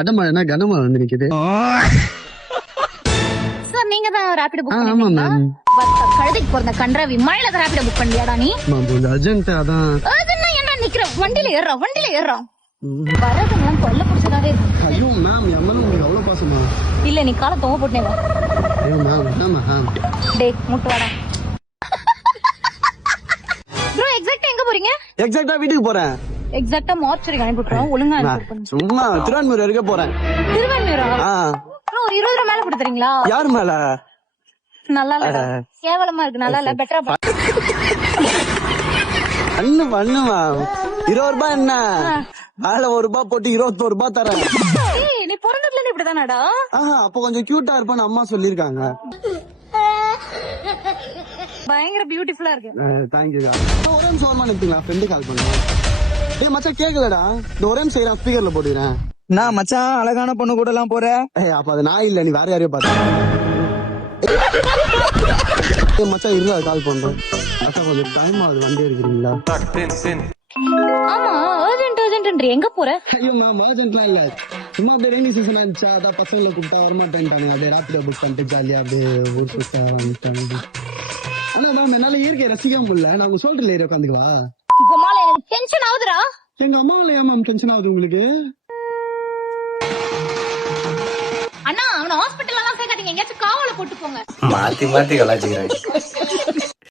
அடமழைனா கனமழை வந்து நிக்குது. சார் நீங்க தான் ராபிடோ புக் ஆமா பண்ணீங்களா? மேம். கழுதைக்கு போறத கண்டரவி மழையில தான் ராபிடோ புக் பண்ணியாடா நீ? கொஞ்சம் அர்ஜென்ட் அதான். அதுன்னா என்ன நிக்கிற வண்டியில ஏறா வரதெல்லாம் கொல்ல புடிச்சதாவே இருக்கு. ஐயோ மேம் என் மேல உங்களுக்கு அவ்வளவு பாசமா? இல்ல நீ கால தொங்க போட்டுனே வா. ஐயோ மேம் ஆமா டேய் முட்டு வாடா. ப்ரோ எக்ஸாக்ட்டா எங்க போறீங்க? எக்ஸாக்ட்டா வீட்டுக்கு போறேன். எக்ஸாக்ட்டா மார்ச்சரிக்கு அனுப்பி விட்டுறோம். ஒழுங்கா அனுப்பி விட்டுருங்க. சும்மா திருவான்மூர் வரைக்கும் போறேன். திருவான்மூரா? ப்ரோ ஒரு 20 ரூபாய் மேல கொடுத்துறீங்களா? யார் மேல? நல்லா இல்ல, கேவலமா இருக்கு. நல்லா இல்ல, பெட்டரா பண்ணுமா 20 ரூபாய் என்ன மேல 1 ரூபாய் போட்டு 21 ரூபாய் தரேன். நீ பிறந்ததுல இருந்து இப்படிதானடா? அப்ப கொஞ்சம் கியூட்டா இருப்பான்னு அம்மா சொல்லிருக்காங்க. பயங்கர பியூட்டிஃபுல்லா இருக்கு. தேங்க்யூ. ஒரே நிமிஷம் ஓரமா நிறுத்துங்களா, ஃப்ரெண்டு கால் பண்ணுவேன். ஏய் மச்சான் கேக்கலடா, இந்த ஒரே நிமிஷம் செய்யறேன், ஸ்பீக்கர்ல போட்டுக்கிறேன். நான் மச்சான் அழகான பொண்ணு கூட எல்லாம் போற. அப்ப அது நான் இல்ல, நீ வேற யாரையோ பாத்த. மச்சான் இருந்தா கால் பண்றேன். மச்சான் கொஞ்சம் டைம் ஆகுது, வண்டி எடுக்கிறீங்களா? ஆமா அர்ஜென்ட் எங்க போற? ஐயோ மேம் அர்ஜென்ட்லாம் இல்ல, சும்மா அப்படியே ரெய்னி சீசன் ஆயிடுச்சா, அதான் பசங்களை கூப்பிட்டா வரமாட்டேன்ட்டாங்க. அப்படியே ராத்திரி புக் பண்ணிட்டு ஜாலியா அப்படியே ஊர் சுத்த ஆரம்பிச்சிட்டாங்க. ஆனா மேம் என்னால இயற்கையை ரசிக்க முடியல. நான் உங்க சொல்ற ஏரியா உட்காந்துக்குவா? குமால எனக்கு டென்ஷன் ஆகுதுடா. எங்க அம்மாவில ஏன் மேம் டென்ஷன் ஆகுது உங்களுக்கு? அண்ணா அவன ஹாஸ்பிடல்ல எல்லாம் சேர்க்காதீங்க, எங்கயாச்சும் காவல போட்டு போங்க. மாத்தி கலாச்சிக்கிறேன்.